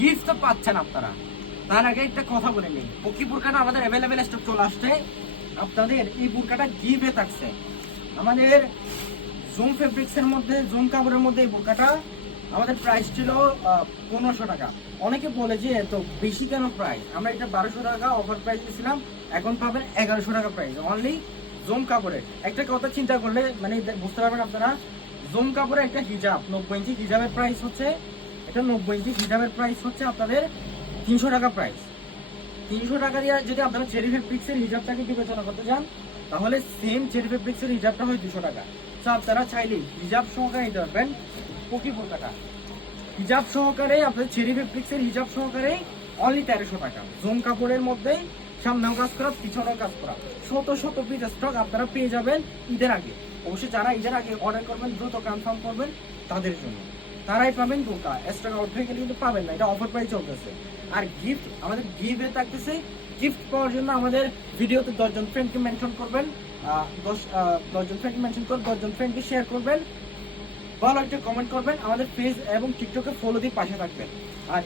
Gift তো পাচ্ছেন আপনারা। তার আগে একটা কথা বলে নিই, পকি বোরকাটা আমাদের অ্যাভেলেবেল স্টক চলে আসছে। আপনাদের এই বোরকাটা গিফটে থাকছে আমাদের জুম ফেব্রিক্সের মধ্যে, জুম কাপড়ের মধ্যে। এই বোরকাটা আমাদের প্রাইস ছিল 1500 টাকা। অনেকে বলে যে এত বেশি কেন প্রাইস, আমরা এটা 1200 টাকা অফার প্রাইস দিয়েছিলাম, এখন পাবেন 1100 টাকা প্রাইস অনলি জুম কাপড়ের। একটা কথা চিন্তা করলে মানে বুঝতে পারবেন আপনারা, জুম কাপড়ের একটা হিজাব 90 ইঞ্চি হিজাবের প্রাইস হচ্ছে, এটা 90 ইঞ্চি হিজাবের প্রাইস হচ্ছে আপনাদের 300 টাকা প্রাইস। 300 টাকা দিয়ে যদি আপনারা চেরি ফেব্রিক্সের হিজাবটাকে বিবেচনা করতে চান, তাহলে সেম চেরি ফেব্রিক্সের হিজাবটা হয় 200 টাকা। তো আপনারা চাইলে হিজাব সহকারে নিতে পারবেন পকি বোরকাটা। হিজাব সহকারে আপনাদের চেরি ফেব্রিক্সের হিজাব সহকারে অনলি 1300 টাকা। জুম কাপড়ের মধ্যে সামনেও কাজ করা, পিছনেও কাজ করা, শত শত পিস স্টক আপনারা পেয়ে যাবেন ঈদের আগে। অবশ্যই যারা ঈদের আগে অর্ডার করবেন, দ্রুত কনফার্ম করবেন, তাদের জন্য তারাই পাবেন বোরকা। স্টক আউট হয়ে গেলে কিন্তু পাবেন না, এটা অফার প্রাইস চলতেছে। আর গিফট আমাদের গিফটে থাকতেছে। গিফট পাওয়ার জন্য আমাদের ভিডিওতে 10 জন ফ্রেন্ডকে মেনশন করবেন, 10 জন ফ্রেন্ডকে মেনশন করে 10 জন ফ্রেন্ডকে শেয়ার করবেন, ভালো একটা কমেন্ট করবেন, আমাদের পেজ এবং টিকটকে ফলো দিয়ে পাশে থাকবেন। আর